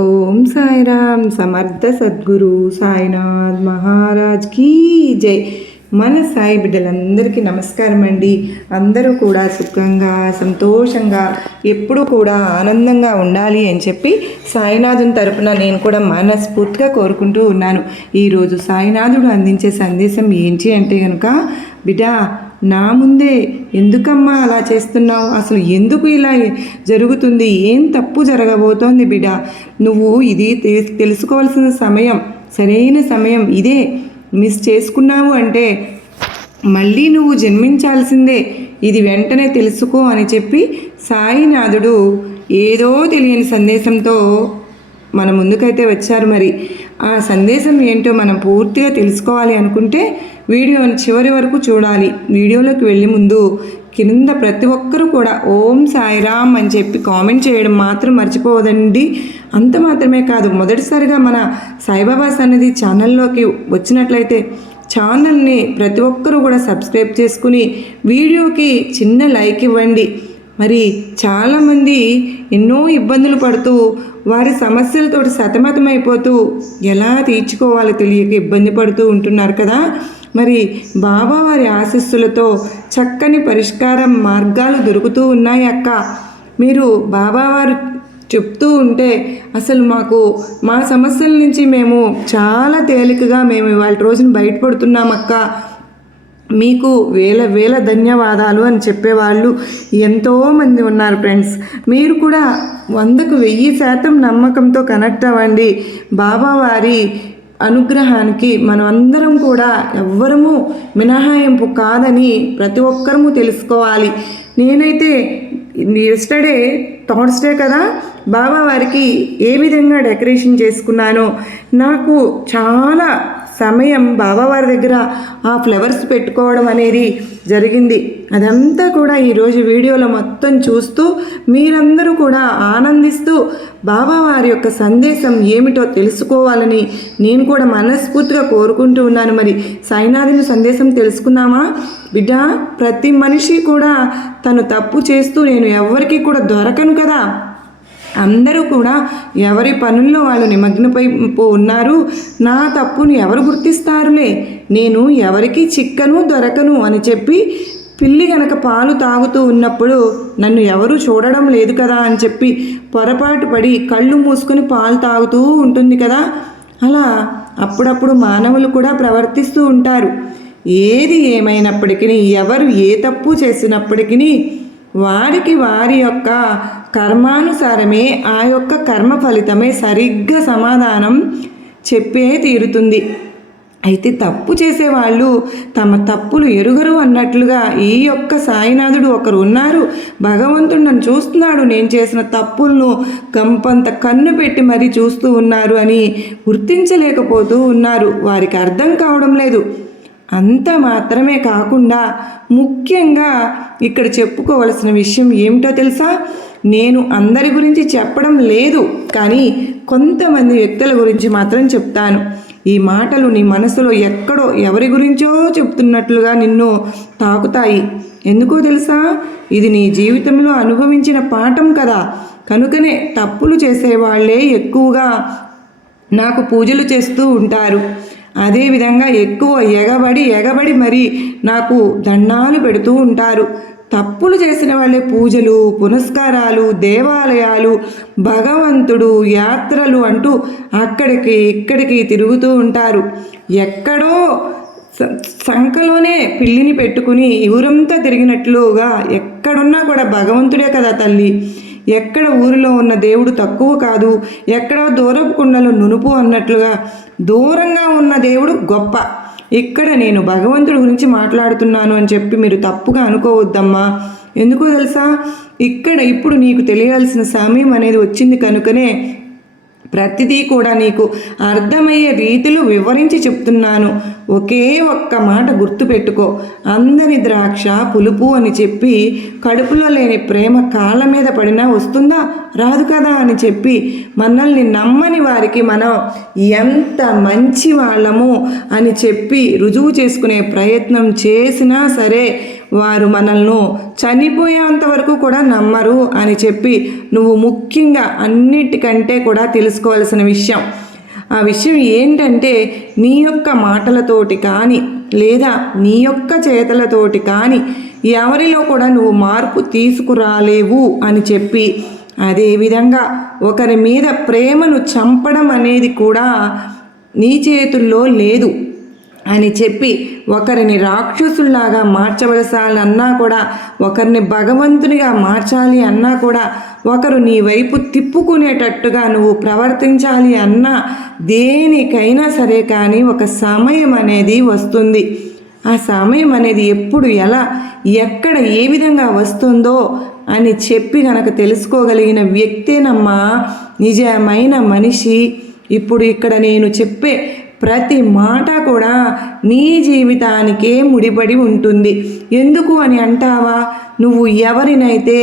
ఓం సాయిరామ్ సమర్థ సద్గురు సాయినాథ్ మహారాజ్ కీ జై. మన సాయి బిడ్డలందరికీ నమస్కారం అండి. అందరూ కూడా సుఖంగా సంతోషంగా ఎప్పుడూ కూడా ఆనందంగా ఉండాలి అని చెప్పి సాయినాథుని తరపున నేను కూడా మనస్ఫూర్తిగా కోరుకుంటూ ఉన్నాను. ఈరోజు సాయినాథుడు అందించే సందేశం ఏంటి అంటే కనుక, బిడ్డా నా ముందే ఎందుకమ్మా అలా చేస్తున్నావు, అసలు ఎందుకు ఇలా జరుగుతుంది, ఏం తప్పు జరగబోతోంది బిడ్డ, నువ్వు ఇది తెలుసుకోవాల్సిన సమయం, సరైన సమయం ఇదే. మిస్ చేసుకున్నావు అంటే మళ్ళీ నువ్వు జన్మించాల్సిందే, ఇది వెంటనే తెలుసుకో అని చెప్పి సాయినాథుడు ఏదో తెలియని సందేశంతో మన ముందుకైతే వచ్చారు. మరి ఆ సందేశం ఏంటో మనం పూర్తిగా తెలుసుకోవాలి అనుకుంటే వీడియోని చివరి వరకు చూడాలి. వీడియోలోకి వెళ్ళే ముందు కింద ప్రతి ఒక్కరూ కూడా ఓం సాయిరామ్ అని చెప్పి కామెంట్ చేయడం మాత్రం మర్చిపోవద్దండి. అంత మాత్రమే కాదు, మొదటిసారిగా మన సాయిబాబా సన్నిధి ఛానల్లోకి వచ్చినట్లయితే ఛానల్ని ప్రతి ఒక్కరూ కూడా సబ్స్క్రైబ్ చేసుకుని వీడియోకి చిన్న లైక్ ఇవ్వండి. మరి చాలామంది ఎన్నో ఇబ్బందులు పడుతూ వారి సమస్యలతో సతమతమైపోతూ ఎలా తీర్చుకోవాలో తెలియక ఇబ్బంది పడుతూ ఉంటున్నారు కదా. మరి బాబా వారి ఆశీస్సులతో చక్కని పరిష్కారం మార్గాలు దొరుకుతూ ఉన్నాయి అక్క. మీరు బాబా వారు చెప్తూ ఉంటే అసలు మా సమస్యల నుంచి మేము చాలా తేలికగా మేము ఇవాళ రోజున బయటపడుతున్నాం అక్క, మీకు వేల ధన్యవాదాలు అని చెప్పేవాళ్ళు ఎంతోమంది ఉన్నారు ఫ్రెండ్స్. మీరు కూడా 100కు 1000% నమ్మకంతో కనెక్ట్ అవ్వండి. బాబావారి అనుగ్రహానికి మనం అందరం కూడా ఎవ్వరము మినహాయింపు కాదని ప్రతి ఒక్కరము తెలుసుకోవాలి. నేనైతే థర్స్డే కదా బాబావారికి ఏ విధంగా డెకరేషన్ చేసుకున్నానో, నాకు చాలా సమయం బాబావారి దగ్గర ఆ ఫ్లవర్స్ పెట్టుకోవడం అనేది జరిగింది. అదంతా కూడా ఈరోజు వీడియోలో మొత్తం చూస్తూ మీరందరూ కూడా ఆనందిస్తూ బాబావారి యొక్క సందేశం ఏమిటో తెలుసుకోవాలని నేను కూడా మనస్ఫూర్తిగా కోరుకుంటూ ఉన్నాను. మరి సాయినాథుని సందేశం తెలుసుకుందామా బిడ్డ? ప్రతి మనిషి కూడా తను తప్పు చేస్తూ నేను ఎవరికి కూడా దొరకను కదా, అందరూ కూడా ఎవరి పనుల్లో వాళ్ళు నిమగ్నపై ఉన్నారు. నా తప్పును ఎవరు గుర్తిస్తారులే, నేను ఎవరికి చిక్కను దొరకను అని చెప్పి పిల్లి గనక పాలు తాగుతూ ఉన్నప్పుడు నన్ను ఎవరు చూడడం లేదు కదా అని చెప్పి పొరపాటు పడి కళ్ళు మూసుకొని పాలు తాగుతూ ఉంటుంది కదా. అలా అప్పుడప్పుడు మానవులు కూడా ప్రవర్తిస్తూ ఉంటారు. ఏది ఏమైనప్పటికీ, ఎవరు ఏ తప్పు చేసినప్పటికీ వారికి వారి యొక్క కర్మానుసారమే ఆ యొక్క కర్మ ఫలితమే సరిగ్గా సమాధానం చెప్పే తీరుతుంది. అయితే తప్పు చేసేవాళ్ళు తమ తప్పులు ఎరుగరు అన్నట్లుగా ఈ యొక్క సాయినాథుడు ఒకరు ఉన్నారు. భగవంతుడు నన్ను చూస్తున్నాడు, నేను చేసిన తప్పులను గంపంత కన్ను పెట్టి మరీ చూస్తూ ఉన్నారు అని గుర్తించలేకపోతూ ఉన్నారు. వారికి అర్థం కావడం లేదు. అంత మాత్రమే కాకుండా ముఖ్యంగా ఇక్కడ చెప్పుకోవలసిన విషయం ఏమిటో తెలుసా? నేను అందరి గురించి చెప్పడం లేదు, కానీ కొంతమంది వ్యక్తుల గురించి మాత్రం చెప్తాను. ఈ మాటలు నీ మనసులో ఎక్కడో ఎవరి గురించో చెప్తున్నట్లుగా నిన్ను తాకుతాయి. ఎందుకో తెలుసా? ఇది నీ జీవితంలో అనుభవించిన పాఠం కదా. కనుకనే తప్పులు చేసేవాళ్లే ఎక్కువగా నాకు పూజలు చేస్తూ ఉంటారు. అదేవిధంగా ఎక్కువ ఎగబడి మరి నాకు దండాలు పెడుతూ ఉంటారు. తప్పులు చేసిన వాళ్ళే పూజలు, పునస్కారాలు, దేవాలయాలు, భగవంతుడు, యాత్రలు అంటూ అక్కడికి ఇక్కడికి తిరుగుతూ ఉంటారు. ఎక్కడో సంఖలోనే పిల్లిని పెట్టుకుని ఊరంతా తిరిగినట్లుగా ఎక్కడున్నా కూడా భగవంతుడే కదా తల్లి. ఎక్కడ ఊరిలో ఉన్న దేవుడు తక్కువ కాదు, ఎక్కడ దూరపు కుండలు నునుపు అన్నట్లుగా దూరంగా ఉన్న దేవుడు గొప్ప. ఇక్కడ నేను భగవంతుడి గురించి మాట్లాడుతున్నాను అని చెప్పి మీరు తప్పుగా అనుకోవద్దమ్మా. ఎందుకో తెలుసా? ఇప్పుడు నీకు తెలియాల్సిన సమయం అనేది వచ్చింది. కనుకనే ప్రతిదీ కూడా నీకు అర్థమయ్యే రీతిలో వివరించి చెప్తున్నాను. ఒకే ఒక్క మాట గుర్తుపెట్టుకో, అందని ద్రాక్ష పులుపు అని చెప్పి కడుపులో లేని ప్రేమ కాళ్ళ మీద పడినా వస్తుందా? రాదు కదా అని చెప్పి మనల్ని నమ్మని వారికి మనం ఎంత మంచి వాళ్ళము అని చెప్పి రుజువు చేసుకునే ప్రయత్నం చేసినా సరే వారు మనల్ని చనిపోయేంత వరకు కూడా నమ్మరు అని చెప్పి నువ్వు ముఖ్యంగా అన్నిటికంటే కూడా తెలుసుకోవాల్సిన విషయం. ఆ విషయం ఏంటంటే, నీ యొక్క మాటలతోటి కానీ లేదా నీ యొక్క చేతలతోటి కానీ ఎవరిలో కూడా నువ్వు మార్పు తీసుకురాలేవు అని చెప్పి, అదేవిధంగా ఒకరి మీద ప్రేమను చంపడం అనేది కూడా నీ చేతుల్లో లేదు అని చెప్పి ఒకరిని రాక్షసుల్లాగా మార్చవలసాలన్నా కూడా, ఒకరిని భగవంతునిగా మార్చాలి అన్నా కూడా, ఒకరు నీ వైపు తిప్పుకునేటట్టుగా నువ్వు ప్రవర్తించాలి అన్నా దేనికైనా సరే కానీ ఒక సమయం అనేది వస్తుంది. ఆ సమయం అనేది ఎప్పుడు, ఎలా, ఎక్కడ, ఏ విధంగా వస్తుందో అని చెప్పి గనక తెలుసుకోగలిగిన వ్యక్తేనమ్మా నిజమైన మనిషి. ఇప్పుడు ఇక్కడ నేను చెప్పే ప్రతి మాట కూడా నీ జీవితానికే ముడిపడి ఉంటుంది. ఎందుకు అని అంటావా? నువ్వు ఎవరినైతే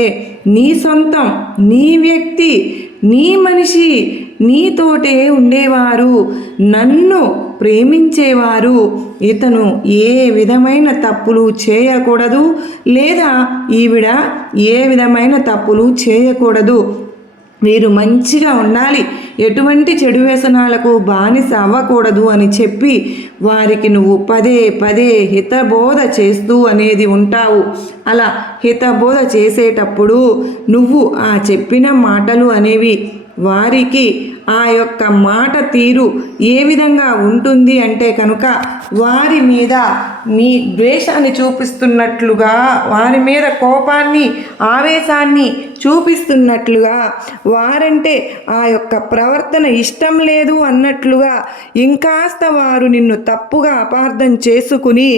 నీ సొంతం, నీ వ్యక్తి, నీ మనిషి, నీతోటే ఉండేవారు, నన్ను ప్రేమించేవారు, ఇతను ఏ విధమైన తప్పులు చేయకూడదు లేదా ఈవిడ ఏ విధమైన తప్పులు చేయకూడదు, వీరు మంచిగా ఉండాలి, ఎటువంటి చెడు వ్యసనాలకు బానిస అవ్వకూడదు అని చెప్పి వారికి నువ్వు పదే పదే హితబోధ చేస్తూ అనేది ఉంటావు. అలా హితబోధ చేసేటప్పుడు నువ్వు ఆ చెప్పిన మాటలు అనేవి వారికి ఆ యొక్క మాట తీరు ఏ విధంగా ఉంటుంది అంటే కనుక, వారి మీద నీ ద్వేషాన్ని చూపిస్తున్నట్లుగా, వారి మీద కోపాన్ని, ఆవేశాన్ని చూపిస్తున్నట్లుగా, వారంటే ఆ యొక్క ప్రవర్తన ఇష్టం లేదు అన్నట్లుగా, ఇంకాస్త వారు నిన్ను తప్పుగా అపార్థం చేసుకుని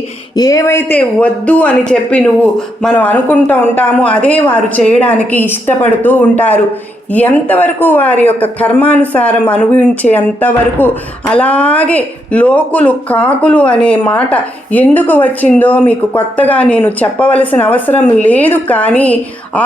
ఏవైతే వద్దు అని చెప్పి మనం అనుకుంటూ ఉంటామో అదే వారు చేయడానికి ఇష్టపడుతూ ఉంటారు. ఎంతవరకు వారి యొక్క కర్మానుసారం అనుభవించేంతవరకు అలాగే లోకులు కాకులు అనే మాట ఎందుకు వచ్చిందో మీకు కొత్తగా నేను చెప్పవలసిన అవసరం లేదు. కానీ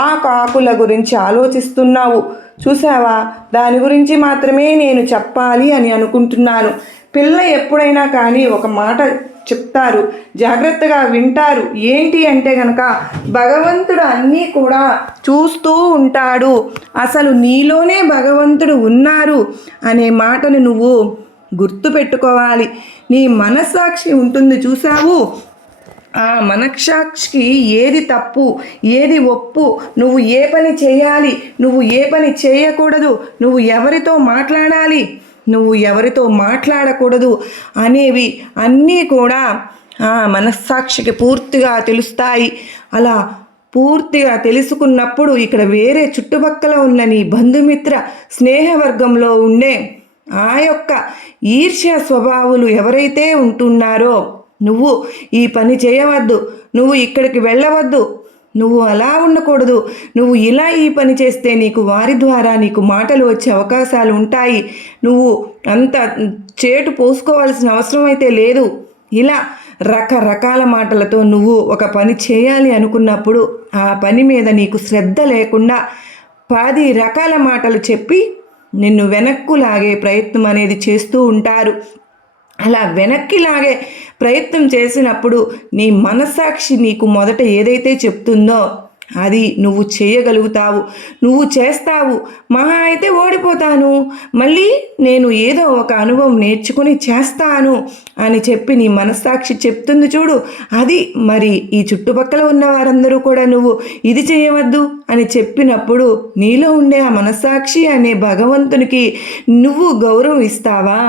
ఆ కాకుల గురించి ఆలోచిస్తున్నావు చూసావా, దాని గురించి మాత్రమే నేను చెప్పాలి అని అనుకుంటున్నాను. పిల్ల ఎప్పుడైనా కానీ ఒక మాట చెప్తారు, జాగ్రత్తగా వింటారు. ఏంటి అంటే కనుక, భగవంతుడు అన్నీ కూడా చూస్తూ ఉంటాడు, అసలు నీలోనే భగవంతుడు ఉన్నారు అనే మాటను నువ్వు గుర్తుపెట్టుకోవాలి. నీ మనస్సాక్షి ఉంటుంది చూసావు, ఆ మనస్సాక్షికి ఏది తప్పు, ఏది ఒప్పు, నువ్వు ఏ పని చేయాలి, నువ్వు ఏ పని చేయకూడదు, నువ్వు ఎవరితో మాట్లాడాలి, నువ్వు ఎవరితో మాట్లాడకూడదు అనేవి అన్నీ కూడా ఆ మనస్సాక్షికి పూర్తిగా తెలుస్తాయి. అలా పూర్తిగా తెలుసుకున్నప్పుడు ఇక్కడ వేరే చుట్టుపక్కల ఉన్న నీ బంధుమిత్ర స్నేహవర్గంలో ఉండే ఆ యొక్క ఈర్ష్య స్వభావాలు ఎవరైతే ఉంటున్నారో, నువ్వు ఈ పని చేయవద్దు, నువ్వు ఇక్కడికి వెళ్ళవద్దు, నువ్వు అలా ఉండకూడదు, నువ్వు ఇలా ఈ పని చేస్తే నీకు వారి ద్వారా నీకు మాటలు వచ్చే అవకాశాలు ఉంటాయి, నువ్వు అంత చేటు పోసుకోవాల్సిన అవసరం అయితే లేదు, ఇలా రకరకాల మాటలతో నువ్వు ఒక పని చేయాలి అనుకున్నప్పుడు ఆ పని మీద నీకు శ్రద్ధ లేకుండా 10 రకాల మాటలు చెప్పి నిన్ను వెనక్కు లాగే ప్రయత్నం అనేది చేస్తూ ఉంటారు. అలా వెనక్కి లాగే ప్రయత్నం చేసినప్పుడు నీ మనస్సాక్షి నీకు మొదట ఏదైతే చెప్తుందో అది నువ్వు చేయగలుగుతావు, నువ్వు చేస్తావు. మహా అయితే ఓడిపోతాను, మళ్ళీ నేను ఏదో ఒక అనుభవం నేర్చుకుని చేస్తాను అని చెప్పి నీ మనస్సాక్షి చెప్తుంది చూడు, అది మరి ఈ చుట్టుపక్కల ఉన్న వారందరూ కూడా నువ్వు ఇది చేయవద్దు అని చెప్పినప్పుడు నీలో ఉండే ఆ మనస్సాక్షి అనే భగవంతునికి నువ్వు గౌరవం ఇస్తావా?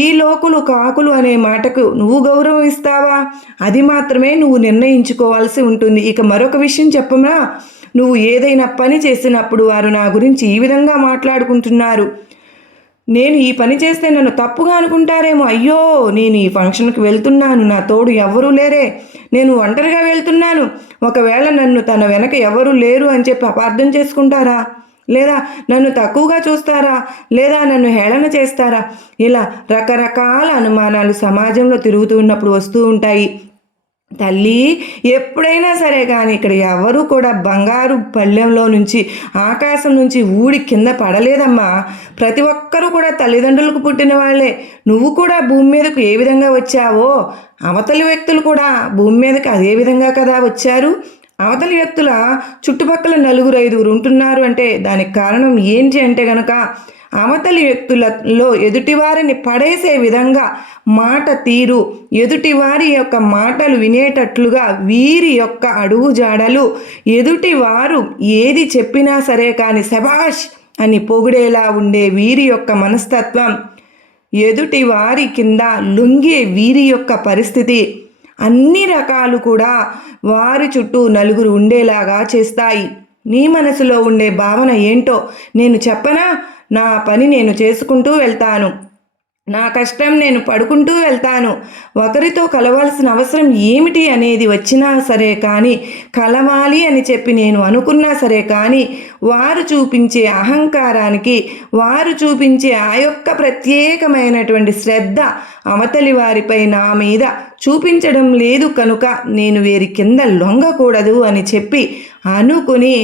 ఈ లోకులు కాకులు అనే మాటకు నువ్వు గౌరవం ఇస్తావా? అది మాత్రమే నువ్వు నిర్ణయించుకోవాల్సి ఉంటుంది. ఇక మరొక విషయం చెప్పమా, నువ్వు ఏదైనా పని చేసినప్పుడు వారు నా గురించి ఈ విధంగా మాట్లాడుకుంటున్నారు, నేను ఈ పని చేస్తే నన్ను తప్పుగా అనుకుంటారేమో, అయ్యో నేను ఈ ఫంక్షన్కి వెళ్తున్నాను, నా తోడు ఎవరూ లేరే, నేను ఒంటరిగా వెళ్తున్నాను, ఒకవేళ నన్ను తన వెనక ఎవరూ లేరు అని చెప్పి అపార్థం చేసుకుంటారా లేదా నన్ను తక్కువగా చూస్తారా, లేదా నన్ను హేళన చేస్తారా, ఇలా రకరకాల అనుమానాలు సమాజంలో తిరుగుతూ ఉన్నప్పుడు వస్తూ ఉంటాయి. తల్లి, ఎప్పుడైనా సరే కానీ ఇక్కడ ఎవరు కూడా బంగారు పళ్ళెంలో నుంచి ఆకాశం నుంచి ఊడి కింద పడలేదమ్మా. ప్రతి ఒక్కరూ కూడా తల్లిదండ్రులకు పుట్టిన వాళ్ళే. నువ్వు కూడా భూమి మీదకు ఏ విధంగా వచ్చావో అవతలి వ్యక్తులు కూడా భూమి మీదకి అదే విధంగా కదా వచ్చారు. అవతలి వ్యక్తుల చుట్టుపక్కల 4-5 ఉంటున్నారు అంటే దానికి కారణం ఏంటి అంటే గనక అవతలి వ్యక్తులలో ఎదుటివారిని పడేసే విధంగా మాట తీరు, ఎదుటివారి యొక్క మాటలు వినేటట్లుగా వీరి యొక్క అడుగుజాడలు, ఎదుటివారు ఏది చెప్పినా సరే కానీ శభాష్ అని పొగిడేలా ఉండే వీరి యొక్క మనస్తత్వం, ఎదుటి వారి కింద లొంగే వీరి యొక్క పరిస్థితి, అన్ని రకాలు కూడా వారి చుట్టూ 4 ఉండేలాగా చేస్తాయి. నీ మనసులో ఉండే భావన ఏంటో నేను చెప్పనా? నా పని నేను చేసుకుంటూ వెళ్తాను, నా కష్టం నేను పడుకుంటూ వెళ్తాను. ఒకరితో కలవాల్సిన అవసరం ఏమిటి అనేది వచ్చినా సరే కానీ, కలవాలి అని చెప్పి నేను అనుకున్నా సరే కానీ, వారు చూపించే అహంకారానికి, వారు చూపించే ఆ యొక్క ప్రత్యేకమైనటువంటి శ్రద్ధ అవతలి వారిపై నా మీద చూపించడం లేదు కనుక నేను వీరి కింద లొంగకూడదు అని చెప్పి అనుకుని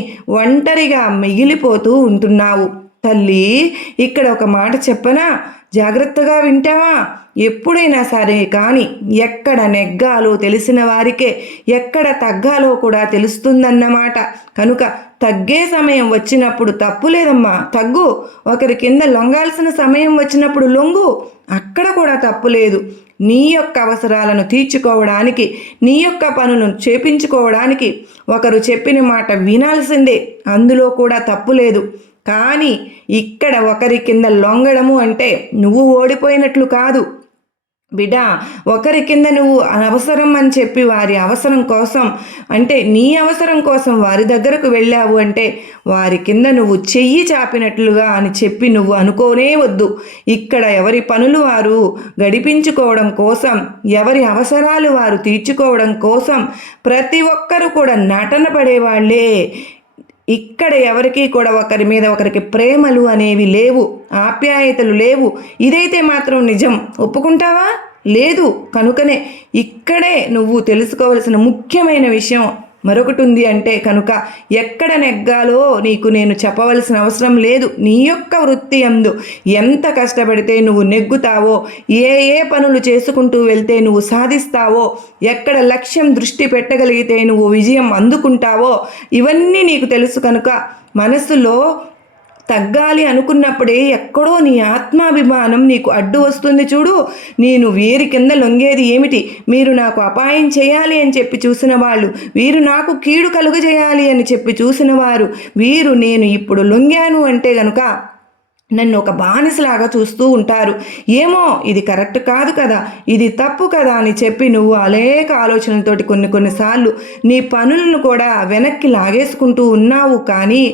ఒంటరిగా మిగిలిపోతూ ఉంటున్నావు. తల్లి, ఇక్కడ ఒక మాట చెప్పనా? జాగ్రత్తగా వింటావా? ఎప్పుడైనా సరే కానీ ఎక్కడ నెగ్గాలో తెలిసిన వారికే ఎక్కడ తగ్గాలో కూడా తెలుస్తుందన్నమాట. కనుక తగ్గే సమయం వచ్చినప్పుడు తప్పు లేదమ్మా, తగ్గు. ఒకరి కింద లొంగాల్సిన సమయం వచ్చినప్పుడు లొంగు, అక్కడ కూడా తప్పు లేదు. నీ యొక్క అవసరాలను తీర్చుకోవడానికి, నీ యొక్క పనులను చేపించుకోవడానికి ఒకరు చెప్పిన మాట వినాల్సిందే, అందులో కూడా తప్పు లేదు. కానీ ఇక్కడ ఒకరి కింద లొంగడము అంటే నువ్వు ఓడిపోయినట్లు కాదు బిడ్డ. ఒకరి కింద నువ్వు అవసరం అని చెప్పి వారి అవసరం కోసం, అంటే నీ అవసరం కోసం వారి దగ్గరకు వెళ్ళావు అంటే వారి కింద నువ్వు చెయ్యి చాపినట్లుగా అని చెప్పి నువ్వు అనుకోనే వద్దు. ఇక్కడ ఎవరి పనులు వారు గడిపించుకోవడం కోసం, ఎవరి అవసరాలు వారు తీర్చుకోవడం కోసం ప్రతి ఒక్కరూ కూడా నటన పడేవాళ్లే. ఇక్కడ ఎవరికి కూడా ఒకరి మీద ఒకరికి ప్రేమలు అనేవి లేవు, ఆప్యాయతలు లేవు. ఇదైతే మాత్రం నిజం, ఒప్పుకుంటావా? లేదు. కనుకనే ఇక్కడే నువ్వు తెలుసుకోవలసిన ముఖ్యమైన విషయం మరొకటి ఉంది. అంటే కనుక ఎక్కడ నెగ్గాలో నీకు నేను చెప్పవలసిన అవసరం లేదు. నీ యొక్క వృత్తి యందు ఎంత కష్టపడితే నువ్వు నెగ్గుతావో, ఏ ఏ పనులు చేసుకుంటూ వెళ్తే నువ్వు సాధిస్తావో, ఎక్కడ లక్ష్యం దృష్టి పెట్టగలిగితే నువ్వు విజయం అందుకుంటావో ఇవన్నీ నీకు తెలుసు. కనుక మనసులో తగ్గాలి అనుకున్నప్పుడే ఎక్కడో నీ ఆత్మాభిమానం నీకు అడ్డు వస్తుంది. చూడు, నేను వీరి కింద లొంగేది ఏమిటి? మీరు నాకు అపాయం చేయాలి అని చెప్పి చూసిన వాళ్ళు, వీరు నాకు కీడు కలుగజేయాలి అని చెప్పి చూసిన వారు, వీరు నేను ఇప్పుడు లొంగాను అంటే గనుక నన్ను ఒక బానిసలాగా చూస్తూ ఉంటారు. ఏమో ఇది కరెక్ట్ కాదు కదా, ఇది తప్పు కదా అని చెప్పి నువ్వు అనేక ఆలోచనలతోటి కొన్నిసార్లు నీ పనులను కూడా వెనక్కి లాగేసుకుంటూ ఉన్నావు. కానీ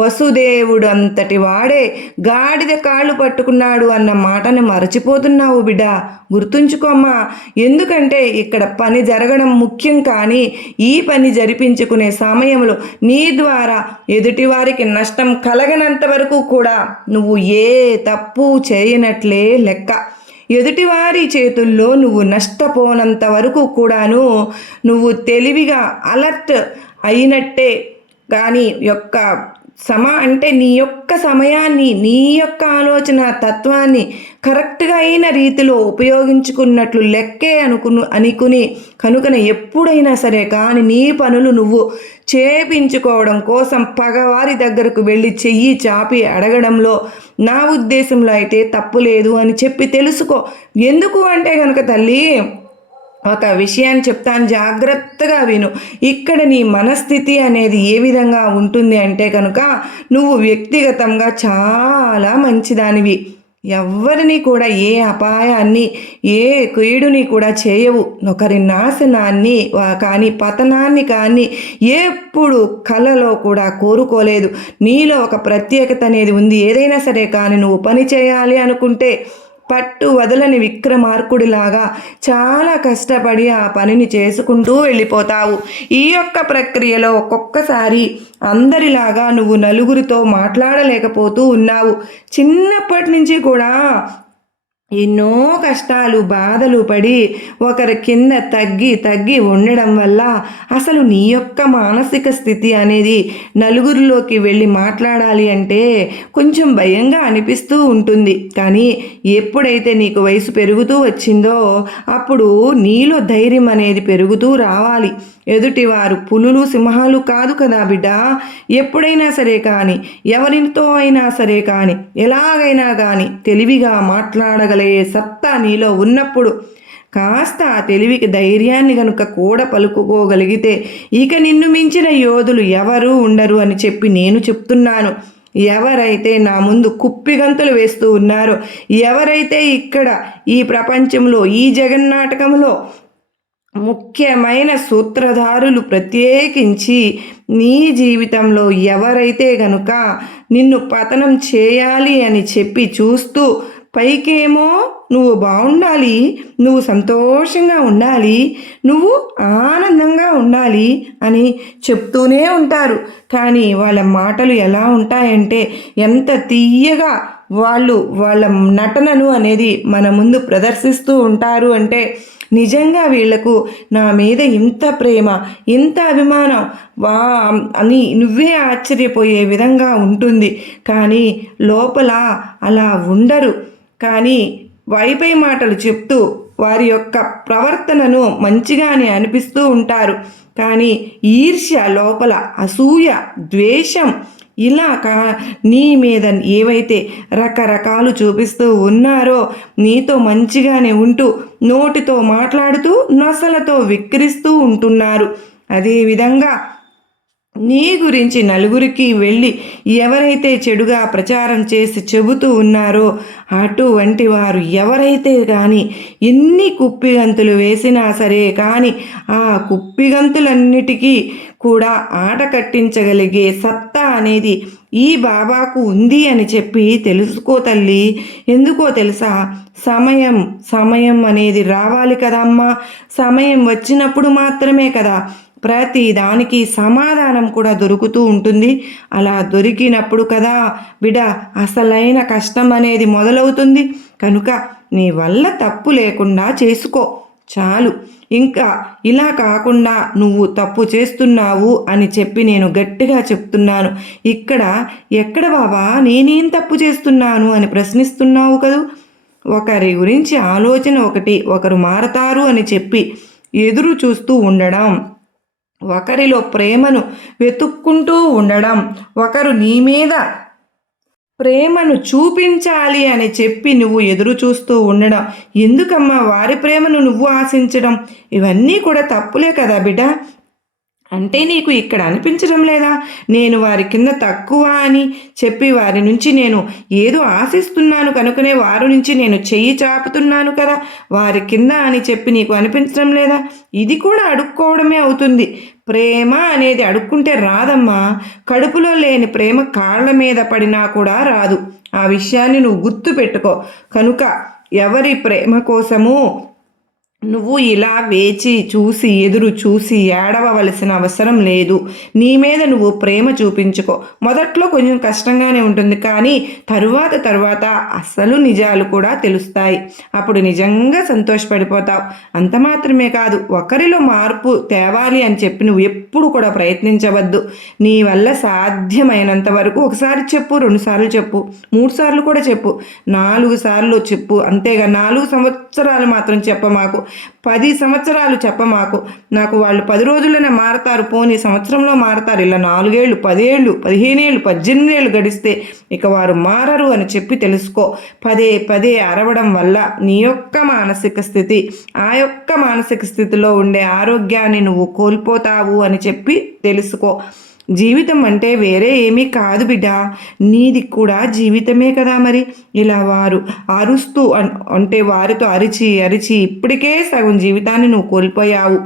వసుదేవుడు అంతటి వాడే గాడిద కాళ్ళు పట్టుకున్నాడు అన్న మాటని మరచిపోతున్నావు బిడ్డ. గుర్తుంచుకోమ్మా. ఎందుకంటే ఇక్కడ పని జరగడం ముఖ్యం, కానీ ఈ పని జరిపించుకునే సమయంలో నీ ద్వారా ఎదుటివారికి నష్టం కలగనంత వరకు కూడా నువ్వు ఏ తప్పు చేయనట్లే లెక్క. ఎదుటివారి చేతుల్లో నువ్వు నష్టపోనంత వరకు కూడాను నువ్వు తెలివిగా అలర్ట్ అయినట్టే. కానీ అంటే నీ యొక్క సమయాన్ని, నీ యొక్క ఆలోచన తత్వాన్ని కరెక్ట్గా అయిన రీతిలో ఉపయోగించుకున్నట్లు లెక్కే అనుకుని కనుకనే ఎప్పుడైనా సరే కానీ నీ పనులు నువ్వు చేపించుకోవడం కోసం పగవారి దగ్గరకు వెళ్ళి చెయ్యి చాపి అడగడంలో నా ఉద్దేశంలో అయితే తప్పు లేదు అని చెప్పి తెలుసుకో. ఎందుకు అంటే కనుక తల్లి, ఒక విషయాన్ని చెప్తాను, జాగ్రత్తగా విను. ఇక్కడ నీ మనస్థితి అనేది ఏ విధంగా ఉంటుంది అంటే కనుక నువ్వు వ్యక్తిగతంగా చాలా మంచిదానివి. ఎవరిని కూడా ఏ అపాయాన్ని, ఏ కీడుని కూడా చేయవు. ఒకరి నాశనాన్ని కానీ పతనాన్ని కానీ ఎప్పుడు కలలో కూడా కోరుకోలేదు. నీలో ఒక ప్రత్యేకత అనేది ఉంది. ఏదైనా సరే కానీ నువ్వు పని చేయాలి అనుకుంటే పట్టు వదలని విక్రమార్కుడిలాగా చాలా కష్టపడి ఆ పనిని చేసుకుంటూ వెళ్ళిపోతావు. ఈ యొక్క ప్రక్రియలో ఒక్కొక్కసారి అందరిలాగా నువ్వు నలుగురితో మాట్లాడలేకపోతూ ఉన్నావు. చిన్నప్పటి నుంచి కూడా ఎన్నో కష్టాలు బాధలు పడి ఒకరి కింద తగ్గి తగ్గి ఉండడం వల్ల అసలు నీ యొక్క మానసిక స్థితి అనేది నలుగురిలోకి వెళ్ళి మాట్లాడాలి అంటే కొంచెం భయంగా అనిపిస్తూ ఉంటుంది. కానీ ఎప్పుడైతే నీకు వయసు పెరుగుతూ వచ్చిందో అప్పుడు నీలో ధైర్యం అనేది పెరుగుతూ రావాలి. ఎదుటివారు పులులు సింహాలు కాదు కదా బిడ్డ. ఎప్పుడైనా సరే కానీ ఎవరితో అయినా సరే కానీ ఎలాగైనా కానీ తెలివిగా మాట్లాడగలిగే సత్తా నీలో ఉన్నప్పుడు కాస్త ఆ తెలివికి ధైర్యాన్ని గనుక కూడా పలుకుకోగలిగితే ఇక నిన్ను మించిన యోధులు ఎవరూ ఉండరు అని చెప్పి నేను చెప్తున్నాను. ఎవరైతే నా ముందు కుప్పిగంతులు వేస్తూ ఉన్నారో, ఎవరైతే ఇక్కడ ఈ ప్రపంచంలో ఈ జగన్నాటకంలో ముఖ్యమైన సూత్రధారులు ప్రత్యేకించి నీ జీవితంలో ఎవరైతే గనుక నిన్ను పతనం చేయాలి అని చెప్పి చూస్తూ పైకేమో నువ్వు బాగుండాలి, నువ్వు సంతోషంగా ఉండాలి, నువ్వు ఆనందంగా ఉండాలి అని చెప్తూనే ఉంటారు. కానీ వాళ్ళ మాటలు ఎలా ఉంటాయంటే ఎంత తీయగా వాళ్ళ నటనను అనేది మన ముందు ప్రదర్శిస్తూ ఉంటారు అంటే నిజంగా వీళ్లకు నా మీద ఇంత ప్రేమ, ఇంత అభిమానం అని నువ్వే ఆశ్చర్యపోయే విధంగా ఉంటుంది. కానీ లోపల అలా ఉండరు. కానీ పై మాటలు చెప్తూ వారి యొక్క ప్రవర్తనను మంచిగానే అనిపిస్తూ ఉంటారు. కానీ ఈర్ష్య లోపల, అసూయ, ద్వేషం ఇలా నీ మీద ఏవైతే రకరకాలు చూపిస్తూ ఉన్నారో నీతో మంచిగానే ఉంటూ నోటితో మాట్లాడుతూ నొసలతో విక్రిస్తూ ఉంటున్నారు. అదేవిధంగా నీ గురించి నలుగురికి వెళ్ళి ఎవరైతే చెడుగా ప్రచారం చేసి చెబుతూ ఉన్నారో అటువంటి వారు ఎవరైతే కానీ ఎన్ని కుప్పిగంతులు వేసినా సరే కానీ ఆ కుప్పిగంతులన్నిటికీ కూడా ఆట కట్టించగలిగే సత్తా అనేది ఈ బాబాకు ఉంది అని చెప్పి తెలుసుకో తల్లి. ఎందుకో తెలుసా, సమయం అనేది రావాలి కదమ్మా. సమయం వచ్చినప్పుడు మాత్రమే కదా ప్రతి దానికి సమాధానం కూడా దొరుకుతూ ఉంటుంది. అలా దొరికినప్పుడు కదా బిడ్డ అసలైన కష్టం అనేది మొదలవుతుంది. కనుక నీ వల్ల తప్పు లేకుండా చేసుకో చాలు. ఇంకా ఇలా కాకుండా నువ్వు తప్పు చేస్తున్నావు అని చెప్పి నేను గట్టిగా చెప్తున్నాను. ఎక్కడ బాబా నేనేం తప్పు చేస్తున్నాను అని ప్రశ్నిస్తున్నావు కదూ. ఒకరి గురించి ఆలోచన ఒకటి, ఒకరు మారతారు అని చెప్పి ఎదురు చూస్తూ ఉండడం, ఒకరిలో ప్రేమను వెతుక్కుంటూ ఉండడం, ఒకరు నీ మీద ప్రేమను చూపించాలి అని చెప్పి నువ్వు ఎదురు చూస్తూ ఉండడం, ఎందుకమ్మా వారి ప్రేమను నువ్వు ఆశించడం, ఇవన్నీ కూడా తప్పులే కదా బిడ్డ. అంటే నీకు ఇక్కడ అనిపించడం లేదా నేను వారి కింద తక్కువ అని చెప్పి వారి నుంచి నేను ఏదో ఆశిస్తున్నాను కనుకనే వారి నుంచి నేను చెయ్యి చాపుతున్నాను కదా వారి కింద అని చెప్పి నీకు అనిపించడం లేదా? ఇది కూడా అడుక్కోవడమే అవుతుంది. ప్రేమ అనేది అడుక్కుంటే రాదమ్మా. కడుపులో లేని ప్రేమ కాళ్ళ మీద పడినా కూడా రాదు. ఆ విషయాన్ని నువ్వు గుర్తు పెట్టుకో. కనుక ఎవరి ప్రేమ కోసము నువ్వు ఇలా వేచి చూసి ఎదురు చూసి ఏడవలసిన అవసరం లేదు. నీ మీద నువ్వు ప్రేమ చూపించుకో. మొదట్లో కొంచెం కష్టంగానే ఉంటుంది, కానీ తరువాత అసలు నిజాలు కూడా తెలుస్తాయి. అప్పుడు నిజంగా సంతోషపడిపోతావు. అంత మాత్రమే కాదు, ఒకరిలో మార్పు తేవాలి అని చెప్పి నువ్వు ఎప్పుడు కూడా ప్రయత్నించవద్దు. నీ వల్ల సాధ్యమైనంత వరకు ఒకసారి చెప్పు, 2 సార్లు చెప్పు, 3 సార్లు కూడా చెప్పు, 4 సార్లు చెప్పు. అంతేగా 4 సంవత్సరాలు మాత్రం చెప్పమాకు, 10 సంవత్సరాలు చెప్పమాకు. నాకు వాళ్ళు 10 రోజుల్లోనే మారతారు, పోనీ సంవత్సరంలో మారతారు, ఇలా 4 ఏళ్ళు, 10 ఏళ్ళు, 15 ఏళ్ళు, 18 ఏళ్ళు గడిస్తే ఇక వారు మారరు అని చెప్పి తెలుసుకో. పదే అరవడం వల్ల నీ యొక్క మానసిక స్థితి, ఆ యొక్క మానసిక స్థితిలో ఉండే ఆరోగ్యాన్ని నువ్వు కోల్పోతావు అని చెప్పి తెలుసుకో. జీవితం అంటే వేరే ఏమీ కాదు బిడ్డ, నీది కూడా జీవితమే కదా. మరి ఇలా వారు అరుస్తూ అంటే వారితో అరిచి ఇప్పటికే సగం జీవితాన్ని నువ్వు కోల్పోయావు.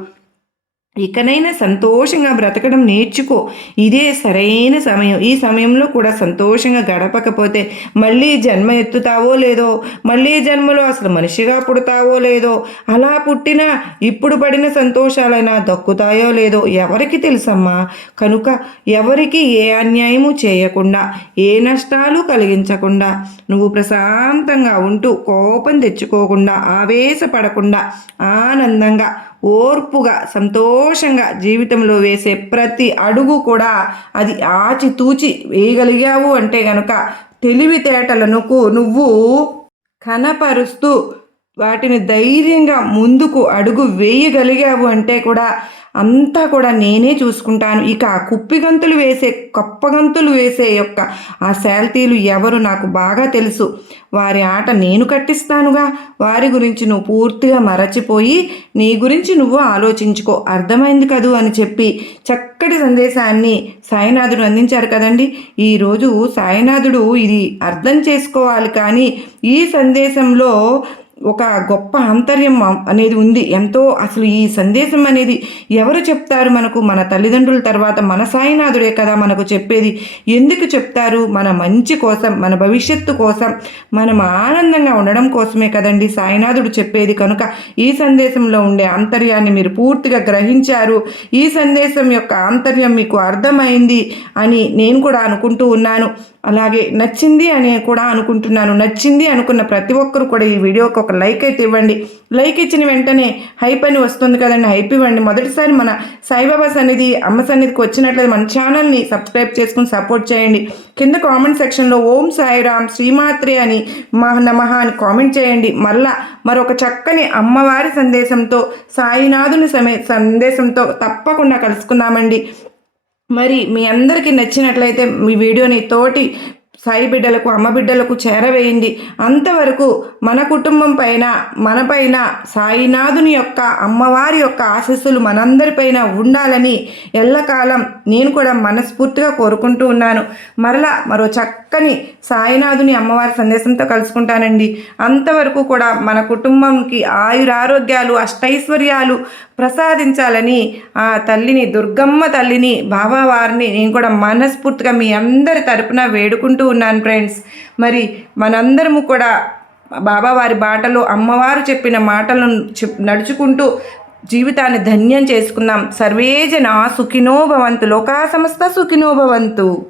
ఇకనైనా సంతోషంగా బ్రతకడం నేర్చుకో. ఇదే సరైన సమయం. ఈ సమయంలో కూడా సంతోషంగా గడపకపోతే మళ్ళీ జన్మ ఎత్తుతావో లేదో, మళ్ళీ జన్మలో అసలు మనిషిగా పుడతావో లేదో, అలా పుట్టినా ఇప్పుడు పడిన సంతోషాలైనా దక్కుతాయో లేదో ఎవరికి తెలుసమ్మా. కనుక ఎవరికి ఏ అన్యాయము చేయకుండా, ఏ నష్టాలు కలిగించకుండా, నువ్వు ప్రశాంతంగా ఉంటూ కోపం తెచ్చుకోకుండా, ఆవేశపడకుండా, ఆనందంగా, ఓర్పుగా, సంతోషంగా జీవితంలో వేసే ప్రతి అడుగు కూడా అది ఆచితూచి వేయగలిగావు అంటే గనుక తెలివితేటలను నువ్వు కనపరుస్తూ వాటిని ధైర్యంగా ముందుకు అడుగు వేయగలిగావు అంటే కూడా అంతా కూడా నేనే చూసుకుంటాను. ఇక ఆ కుప్పిగంతులు వేసే కప్పగంతులు వేసే యొక్క ఆ శాల్తీలు ఎవరు నాకు బాగా తెలుసు. వారి ఆట నేను కట్టిస్తానుగా. వారి గురించి నువ్వు పూర్తిగా మరచిపోయి నీ గురించి నువ్వు ఆలోచించుకో, అర్థమైంది కదూ అని చెప్పి చక్కటి సందేశాన్ని సాయినాథుడు అందించారు కదండి. ఈరోజు సాయినాథుడు ఇది అర్థం చేసుకోవాలి. కానీ ఈ సందేశంలో ఒక గొప్ప ఆంతర్యం అనేది ఉంది. ఎంతో అసలు ఈ సందేశం అనేది ఎవరు చెప్తారు మనకు? మన తల్లిదండ్రుల తర్వాత మన సాయినాథుడే కదా మనకు చెప్పేది. ఎందుకు చెప్తారు? మన మంచి కోసం, మన భవిష్యత్తు కోసం, మనం ఆనందంగా ఉండడం కోసమే కదండి సాయినాథుడు చెప్పేది. కనుక ఈ సందేశంలో ఉండే ఆంతర్యాన్ని మీరు పూర్తిగా గ్రహించారు. ఈ సందేశం యొక్క ఆంతర్యం మీకు అర్థమైంది అని నేను కూడా అనుకుంటూ ఉన్నాను. అలాగే నచ్చింది అని కూడా అనుకుంటున్నాను. నచ్చింది అనుకున్న ప్రతి ఒక్కరు కూడా ఈ వీడియోకి ఒక లైక్ అయితే ఇవ్వండి. లైక్ ఇచ్చిన వెంటనే హైప్ అని వస్తుంది కదండి, హైప్ ఇవ్వండి. మొదటిసారి మన సాయిబాబా సన్నిధి, అమ్మ సన్నిధికి వచ్చినట్లయితే మన ఛానల్ని సబ్స్క్రైబ్ చేసుకుని సపోర్ట్ చేయండి. కింద కామెంట్ సెక్షన్లో ఓం సాయిరామ్ శ్రీమాత్రే అని నమః అని కామెంట్ చేయండి. మరొక చక్కని అమ్మవారి సందేశంతో, సాయినాథుని సందేశంతో తప్పకుండా కలుసుకుందామండి. మరి మీ అందరికీ నచ్చినట్లయితే మీ వీడియోని తోటి సాయి బిడ్డలకు, అమ్మ బిడ్డలకు చేరవేయండి. అంతవరకు మన కుటుంబం పైన, మనపైన సాయినాథుని యొక్క, అమ్మవారి యొక్క ఆశీస్సులు మనందరిపైన ఉండాలని ఎల్లకాలం నేను కూడా మనస్ఫూర్తిగా కోరుకుంటూ ఉన్నాను. మరో చక్కని సాయినాథుని, అమ్మవారి సందేశంతో కలుసుకుంటానండి. అంతవరకు కూడా మన కుటుంబంకి ఆయురారోగ్యాలు, అష్టైశ్వర్యాలు ప్రసాదించాలని ఆ తల్లిని, దుర్గమ్మ తల్లిని, బాబావారిని నేను కూడా మనస్ఫూర్తిగా మీ అందరి తరపున వేడుకుంటూ ఉన్నాను ఫ్రెండ్స్. మరి మనందరము కూడా బాబావారి బాటలో, అమ్మవారు చెప్పిన మాటలను నడుచుకుంటూ జీవితాన్ని ధన్యం చేసుకుందాం. సర్వేజన సుఖినో భవంతు, లోకా సమస్త సుఖినో భవంతు.